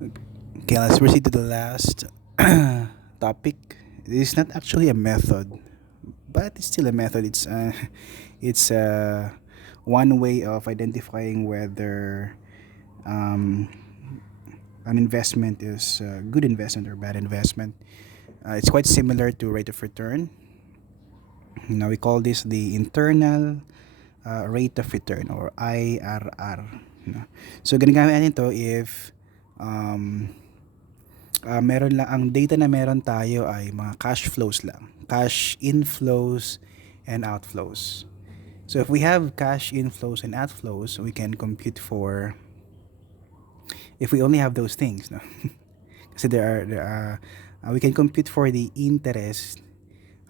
Okay, let's proceed to the last topic. This is not actually a method, but it's still a method. It's one way of identifying whether um, an investment is a good investment or bad investment. It's quite similar to rate of return. Now we call this the internal rate of return or IRR. No? So ginagamit natin ito if um, meron lang ang data na meron tayo ay mga cash flows lang. Cash inflows and outflows. So if we have cash inflows and outflows, we can compute for if we only have those things, no. Kasi we can compute for the interest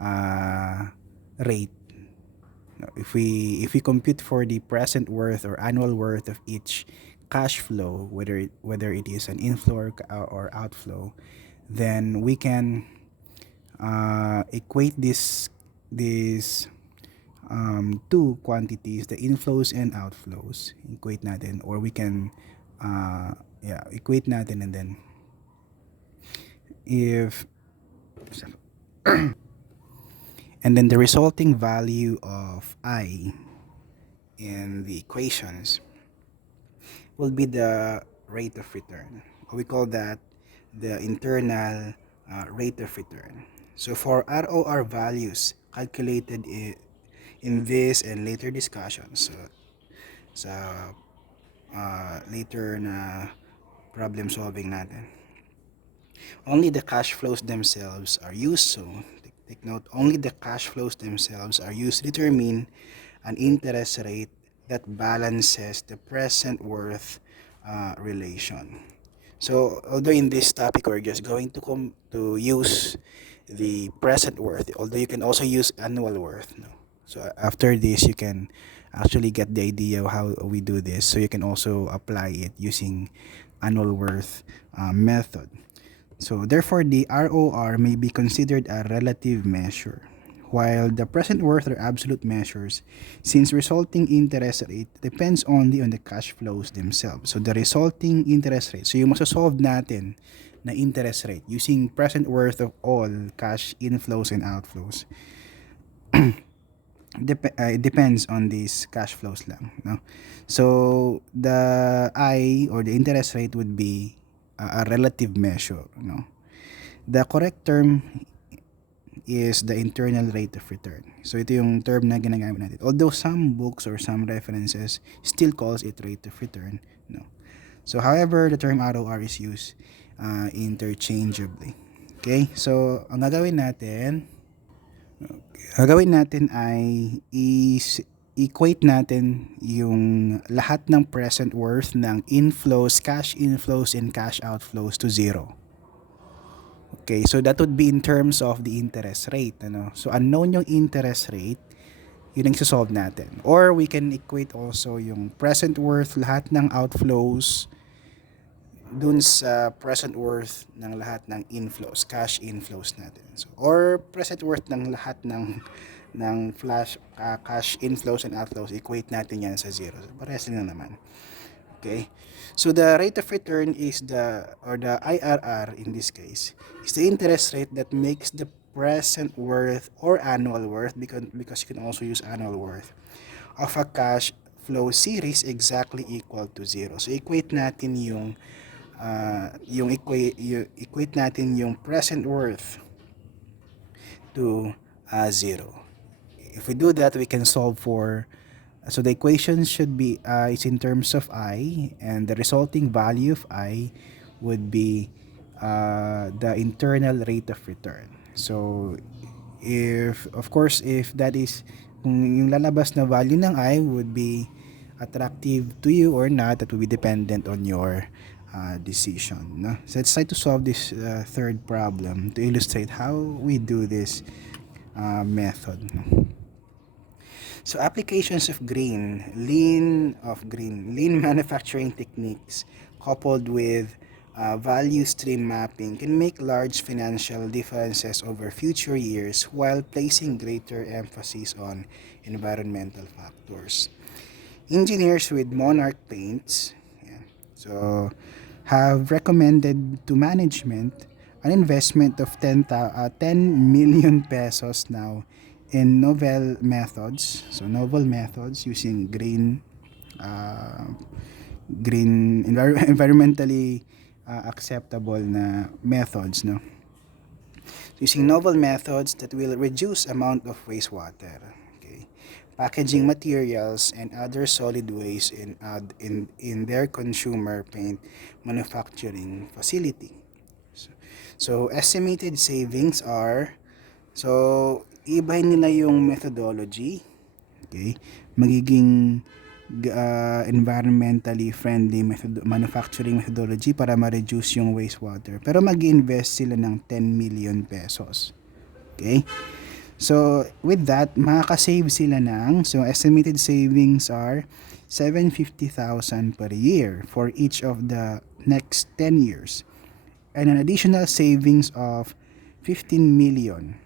uh, rate. No? If we compute for the present worth or annual worth of each cash flow, whether it is an inflow or outflow, then we can equate this two quantities, the inflows and outflows, equate natin, or we can equate natin, and then if and then the resulting value of I in the equations will be the rate of return. We call that the internal rate of return. So for ROR values calculated in this and later discussions, sa later na problem solving natin, only the cash flows themselves are used. So take note, only the cash flows themselves are used to determine an interest rate that balances the present worth relation. So although in this topic we're just going to use the present worth, although you can also use annual worth. No? So after this, you can actually get the idea of how we do this. So you can also apply it using annual worth method. So therefore, the ROR may be considered a relative measure, while the present worth are absolute measures, since resulting interest rate depends only on the cash flows themselves. So the resulting interest rate, so yung masasolve natin na interest rate using present worth of all cash inflows and outflows, it depends on these cash flows lang, no? So the I or the interest rate would be a relative measure, no? The correct term is the internal rate of return. So ito yung term na ginagamit natin. Although some books or some references still calls it rate of return, no. So however, the term ROR is used interchangeably. Okay? So ang gagawin natin ay equate natin yung lahat ng present worth ng inflows, cash inflows and cash outflows to zero. Okay, so that would be in terms of the interest rate, ano? So unknown yung interest rate, yun ang solve natin. Or we can equate also yung present worth lahat ng outflows dun sa present worth ng lahat ng inflows, cash inflows natin. So, or present worth ng lahat ng cash inflows and outflows, equate natin yan sa zero. So, parehas lang naman. Okay? So the rate of return is the IRR in this case, is the interest rate that makes the present worth or annual worth, because you can also use annual worth of a cash flow series exactly equal to zero. So equate natin equate natin yung present worth to zero. If we do that, we can solve for, so the equation should be is in terms of I, and the resulting value of I would be the internal rate of return. So if of course if that is, kung yung lalabas na value ng I would be attractive to you or not, that will be dependent on your decision, no? So let's try to solve this third problem to illustrate how we do this method, no? So applications of lean manufacturing techniques coupled with value stream mapping can make large financial differences over future years while placing greater emphasis on environmental factors. Engineers with Monarch paints, yeah, so have recommended to management an investment of 10 million pesos now in novel methods using uh, environmentally acceptable na methods, no? Using novel methods that will reduce amount of wastewater. Okay. Packaging materials and other solid waste in their consumer paint manufacturing facility. So, so estimated savings are, so ibahin nila yung methodology. Okay, magiging environmentally friendly manufacturing methodology para ma-reduce yung wastewater. Pero mag-invest sila ng 10 million pesos. Okay? So, with that, makaka-save sila ng, so estimated savings are 750,000 per year for each of the next 10 years. And an additional savings of 15 million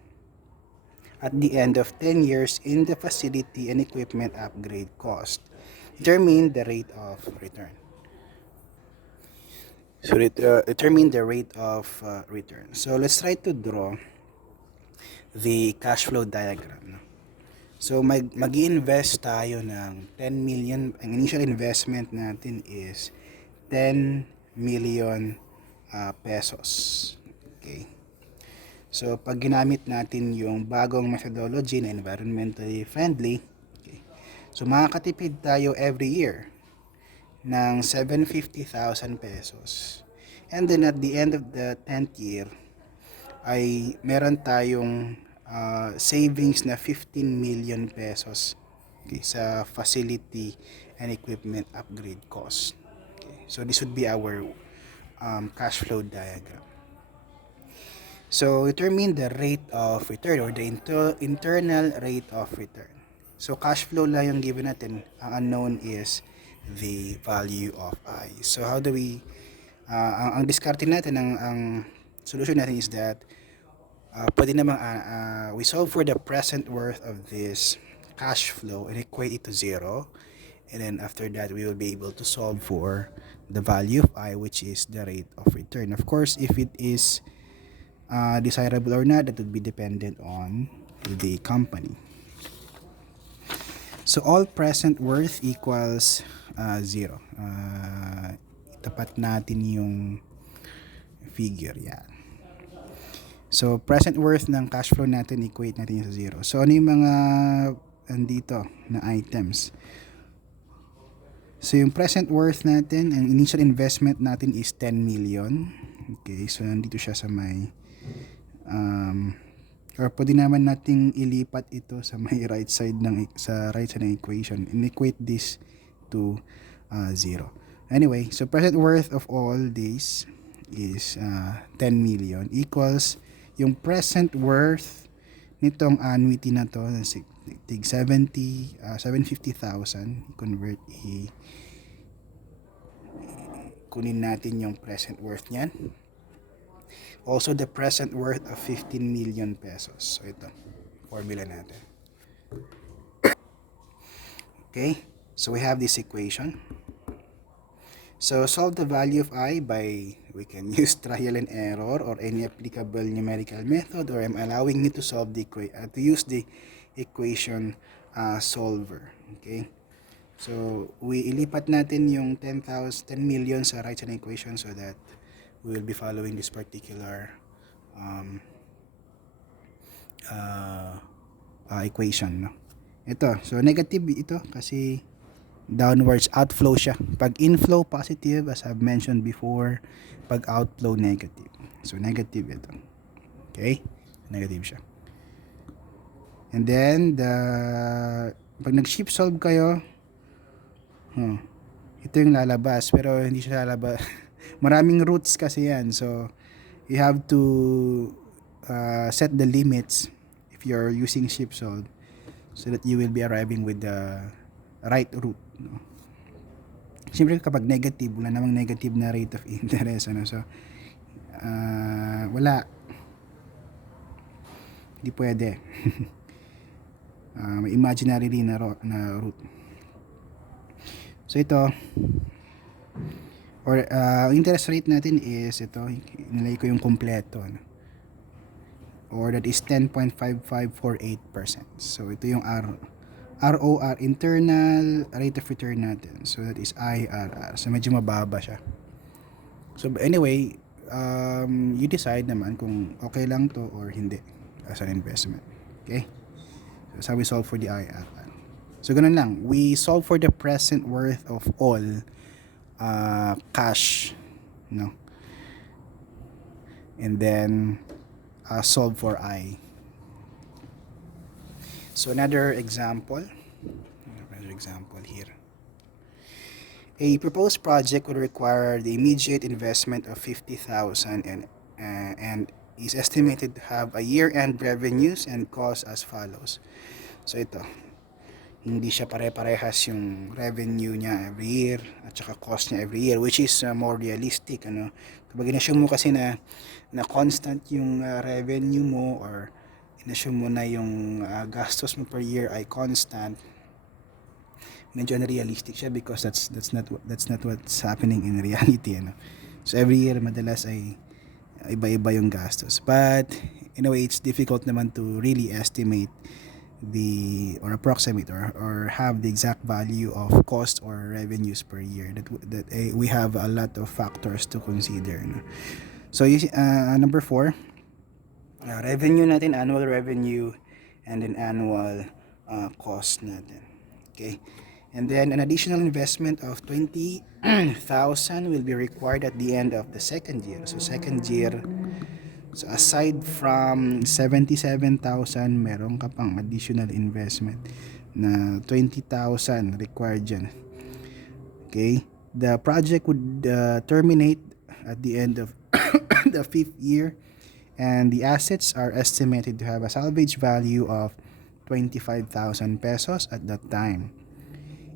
at the end of 10 years in the facility and equipment upgrade cost. Determine the rate of return. So determine the rate of return. So let's try to draw the cash flow diagram. No? So mag-invest tayo ng 10 million. Ang initial investment natin is 10 million pesos. Okay. So pag ginamit natin yung bagong methodology na environmentally friendly, okay, so makakatipid tayo every year ng 750,000 pesos. And then at the end of the 10th year, ay meron tayong savings na 15 million pesos, okay, sa facility and equipment upgrade cost. Okay, so this would be our cash flow diagram. So determine the rate of return or the internal rate of return. So cash flow lang yung given natin. Ang unknown is the value of I. So how do we, ang discard natin, ang solution natin is that pwede namang we solve for the present worth of this cash flow and equate it to 0. And then after that, we will be able to solve for the value of I, which is the rate of return. Of course, if it is desirable or not, that would be dependent on the company. So all present worth equals 0. Tapat natin yung figure yan. So present worth ng cash flow natin, equate natin sa 0. So ano yung mga andito na items? So yung present worth natin, ang initial investment natin is 10 million. Okay, so nandito siya sa may or pwede naman nating ilipat ito sa may right side ng equation and equate this to 0. Anyway, so present worth of all these is 10 million equals yung present worth nitong annuity na to, tig 750,000, convert kunin natin yung present worth niyan. Also the present worth of 15 million pesos. So ito, formula natin. Okay, so we have this equation. So solve the value of I by, we can use trial and error or any applicable numerical method, or I'm allowing you to solve the to use the equation solver. Okay, so we ilipat natin yung 10 million sa right side ng equation so that we will be following this particular equation, no? Ito, so negative ito kasi downwards outflow siya. Pag inflow positive, as I've mentioned before. Pag outflow negative. So negative ito. Okay? Negative siya. And then pag nag-shift solve kayo, ito yung lalabas, pero hindi siya lalabas. Maraming roots kasi yan. So you have to set the limits if you're using shift solve so that you will be arriving with the right root, no? Siyempre kapag negative, wala namang negative na rate of interest, ano, so wala, hindi pwede. May imaginary na root. So ito, or interest rate natin is ito, nilagay ko yung kompleto, no? Or that is 10.5548%. So ito yung ROR, internal rate of return natin. So that is IRR. So medyo mababa siya. So anyway, you decide naman kung okay lang to or hindi as an investment. Okay? So that's how we solve for the IRR. So ganun lang. We solve for the present worth of all cash, no? And then solve for I. So another example here. A proposed project would require the immediate investment of 50,000 and is estimated to have a year-end revenues and costs as follows. So ito, hindi siya pare-parehas yung revenue niya every year at saka cost niya every year, which is more realistic, ano. Kapag in-assume mo kasi na constant yung revenue mo, or in-assume mo na yung gastos mo per year ay constant, medyo unrealistic siya because that's not what's happening in reality, ano. So every year madalas ay iba-iba yung gastos, but in a way it's difficult naman to really estimate or approximate or have the exact value of cost or revenues per year. That we have a lot of factors to consider, no? So number 4, revenue natin, annual revenue, and then annual cost natin. Okay, and then an additional investment of 20,000 will be required at the end of the second year. So second year, so aside from 77,000, meron ka pang additional investment na 20,000 required dyan. Okay? The project would terminate at the end of the 5th year, and the assets are estimated to have a salvage value of 25,000 pesos at that time.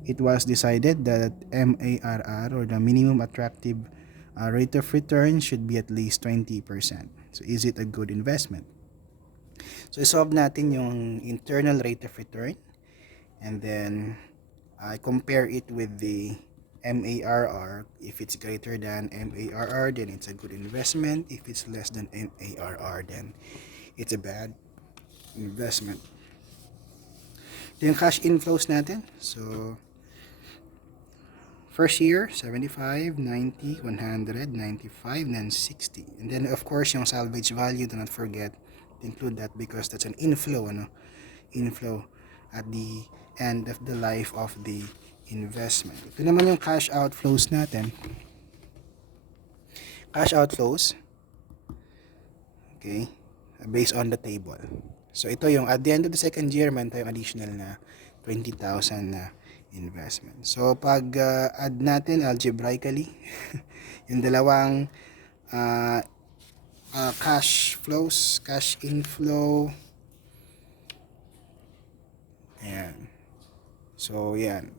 It was decided that MARR, or the minimum attractive rate of return, should be at least 20%. So is it a good investment? So isolve natin yung internal rate of return, and then I compare it with the MARR. If it's greater than MARR, then it's a good investment. If it's less than MARR, then it's a bad investment. Then cash inflows natin. So first year, 75, 90, 100, 95, then 60. And then of course, yung salvage value, do not forget to include that because that's an inflow, ano? Inflow at the end of the life of the investment. Ito naman yung cash outflows natin. Cash outflows, okay, based on the table. So ito yung at the end of the second year, man tayong additional na 20,000 na investment. So pag add natin algebraically yung dalawang cash flows, cash inflow, ayan. So yan.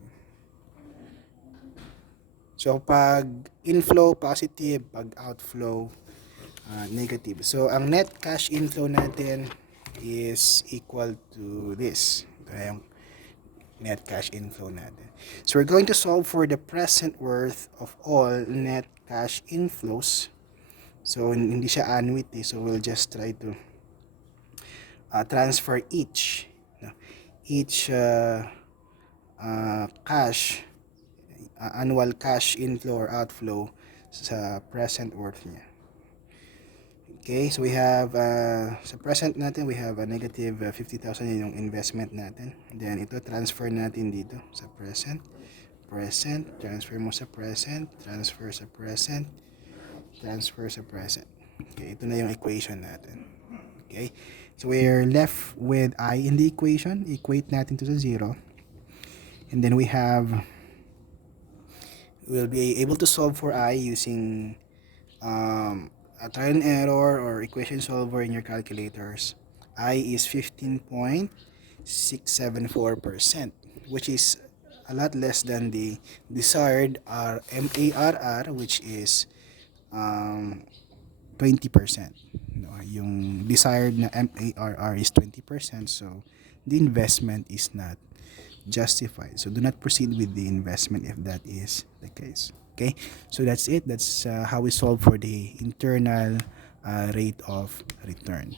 So pag inflow positive, pag outflow negative. So ang net cash inflow natin is equal to this. Ito yung net cash inflow natin. So we're going to solve for the present worth of all net cash inflows. So hindi siya annuity, so we'll just try to transfer each cash annual cash inflow or outflow sa present worth niya. Okay, so we have sa present natin, we have a negative 50,000 yung investment natin. Then ito transfer natin dito sa present, transfer mo sa present, transfer sa present, transfer sa present. Okay, ito na yung equation natin. Okay, so we're left with I in the equation. Equate natin to sa 0. And then we'll be able to solve for I using a trial and error or equation solver in your calculators. I is 15.674%, which is a lot less than the desired MARR, which is 20%. No, yung desired na MARR is 20%, so the investment is not justified. So do not proceed with the investment if that is the case. Okay, so that's it. That's how we solve for the internal rate of return.